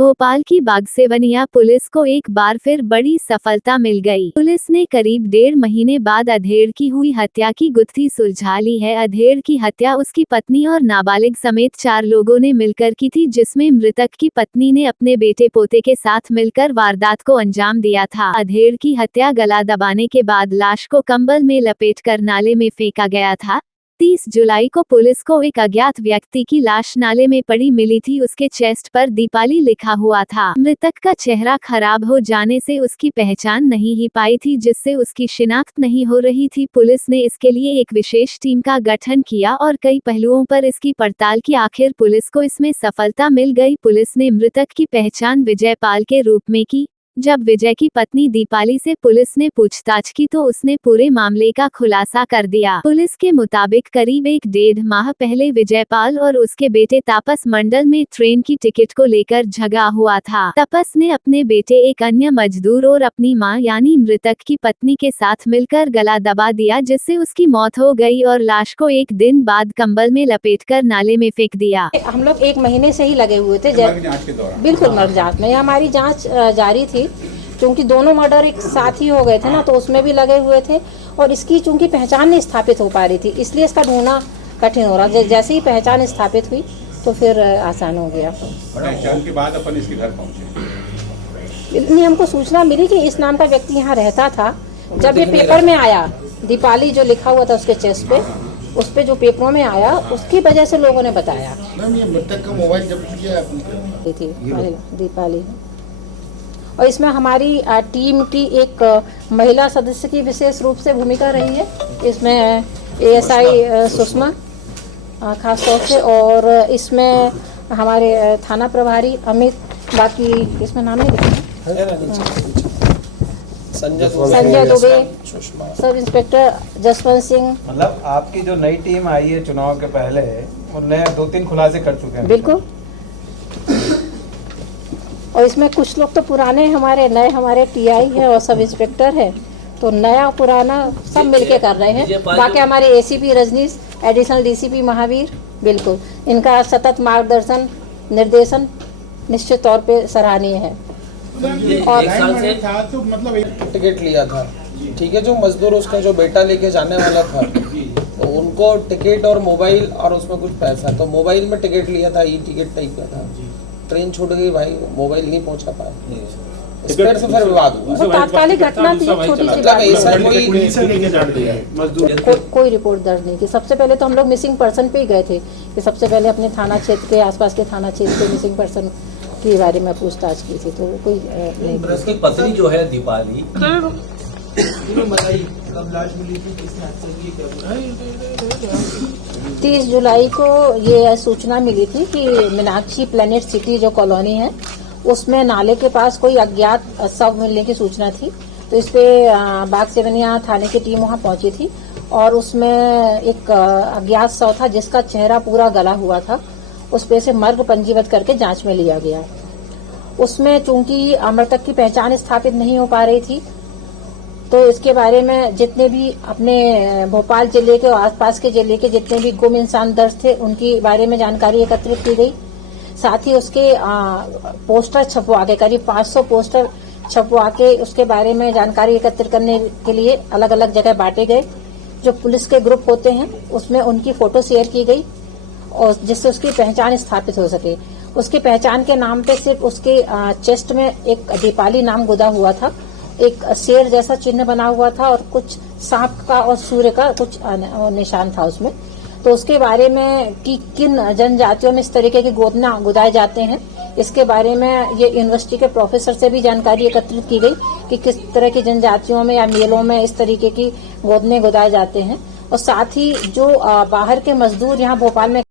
भोपाल की बागसेवनिया पुलिस को एक बार फिर बड़ी सफलता मिल गई। पुलिस ने करीब 1.5 महीने बाद अधेड़ की हुई हत्या की गुत्थी सुलझा ली है। अधेड़ की हत्या उसकी पत्नी और नाबालिग समेत 4 लोगों ने मिलकर की थी, जिसमें मृतक की पत्नी ने अपने बेटे पोते के साथ मिलकर वारदात को अंजाम दिया था। अधेड़ की हत्या गला दबाने के बाद लाश को कंबल में लपेटकर नाले में फेंका गया था। 30 जुलाई को पुलिस को एक अज्ञात व्यक्ति की लाश नाले में पड़ी मिली थी। उसके चेस्ट पर दीपाली लिखा हुआ था। मृतक का चेहरा खराब हो जाने से उसकी पहचान नहीं ही पाई थी, जिससे उसकी शिनाख्त नहीं हो रही थी। पुलिस ने इसके लिए एक विशेष टीम का गठन किया और कई पहलुओं पर इसकी पड़ताल की। आखिर पुलिस को इसमें सफलता मिल गई। पुलिस ने मृतक की पहचान विजय पाल के रूप में की। जब विजय की पत्नी दीपाली से पुलिस ने पूछताछ की तो उसने पूरे मामले का खुलासा कर दिया। पुलिस के मुताबिक करीब 1.5 माह पहले विजय पाल और उसके बेटे तापस मंडल में ट्रेन की टिकट को लेकर झगड़ा हुआ था। तापस ने अपने बेटे, एक अन्य मजदूर और अपनी मां यानी मृतक की पत्नी के साथ मिलकर गला दबा दिया, जिससे उसकी मौत हो गई और लाश को एक दिन बाद कंबल में लपेटकर नाले में फेंक दिया। हम लोग 1 महीने से ही लगे हुए थे। बिल्कुल मर्ग जांच में हमारी जांच जारी थी, क्योंकि दोनों मर्डर एक साथ ही हो गए थे ना, तो उसमें भी लगे हुए थे और इसकी चूंकि पहचान नहीं स्थापित हो पा रही थी, इसलिए इसका ढूंढना कठिन हो रहा। जैसे ही पहचान स्थापित हुई तो फिर आसान हो गया। पहचान के बाद अपन इसके घर पहुंचे। इतनी हमको सूचना मिली कि इस नाम का व्यक्ति यहाँ रहता था। जब ये पेपर में आया, दीपाली जो लिखा हुआ था उसके चेस्ट पे, उस पे जो पेपरों में आया, उसकी वजह से लोगों ने बताया। मैम, ये मृतक का मोबाइल जब्त किया आपने? थी दीपाली। और इसमें हमारी टीम की एक महिला सदस्य की विशेष रूप से भूमिका रही है। इसमें ASI सुषमा खास तौर से, और इसमें हमारे थाना प्रभारी अमित, बाकी इसमें नाम नहीं लिखा, संजय दुबे, सब इंस्पेक्टर जसवंत सिंह। मतलब आपकी जो नई टीम आई है चुनाव के पहले, वो नए 2-3 खुलासे कर चुके हैं। बिल्कुल। और इसमें कुछ लोग तो पुराने हमारे, नए हमारे TI है और सब इंस्पेक्टर है, तो नया पुराना सब मिलके कर रहे हैं। बाकी हमारे ACP Rajneesh, additional DCP Mahavir, बिल्कुल इनका सतत मार्गदर्शन निर्देशन निश्चित तौर पे सराहनीय है। और एक साल से तो मतलब टिकट लिया था, ठीक है, जो मजदूर उसका जो बेटा लेके जाने वाला था, तो उनको टिकट और मोबाइल और उसमें कुछ पैसा, तो मोबाइल में टिकट लिया था, टिकट टाइप का था। ट्रेन छूट गई भाई, मोबाइल नहीं पहुंचा पाया, इस पर से फिर विवाद हुआ। वो तात्कालिक घटना थी, छोटी सी बात, कोई रिपोर्ट दर्ज नहीं की। सबसे पहले तो हम लोग मिसिंग पर्सन पे ही गए थे कि सबसे पहले अपने थाना क्षेत्र के आसपास के थाना क्षेत्र के मिसिंग पर्सन के बारे में पूछताछ की थी, तो कोई नहीं। उसकी पत्नी जो है दीपाली, 30 जुलाई को ये सूचना मिली थी कि मीनाक्षी प्लेनेट सिटी जो कॉलोनी है, उसमें नाले के पास कोई अज्ञात शव मिलने की सूचना थी। तो इस पे बागसेवनिया थाने की टीम वहां पहुंची थी और उसमें एक अज्ञात शव था जिसका चेहरा पूरा गला हुआ था। उस पे से मर्ग पंजीबद्ध करके जांच में लिया गया। उसमें चूंकि मृतक की पहचान स्थापित नहीं हो पा रही थी, तो इसके बारे में जितने भी अपने भोपाल जिले के और आसपास के जिले के जितने भी गुम इंसान दर्ज थे, उनके बारे में जानकारी एकत्रित की गई। साथ ही उसके पोस्टर छपवा के, करीब 500 पोस्टर छपवा के उसके बारे में जानकारी एकत्रित करने के लिए अलग अलग जगह बांटे गए। जो पुलिस के ग्रुप होते हैं उसमें उनकी फोटो शेयर की गई और जिससे उसकी पहचान स्थापित हो सके। उसकी पहचान के नाम पे सिर्फ उसके चेस्ट में एक दीपाली नाम गुदा हुआ था, एक शेर जैसा चिन्ह बना हुआ था और कुछ सांप का और सूर्य का कुछ निशान था उसमें। तो उसके बारे में कि किन जनजातियों में इस तरीके के गोदना गुदाए जाते हैं, इसके बारे में ये यूनिवर्सिटी के प्रोफेसर से भी जानकारी एकत्रित की गई कि किस तरह की जनजातियों में या मेलों में इस तरीके की गोदने गुदाए जाते हैं। और साथ ही जो बाहर के मजदूर यहाँ भोपाल में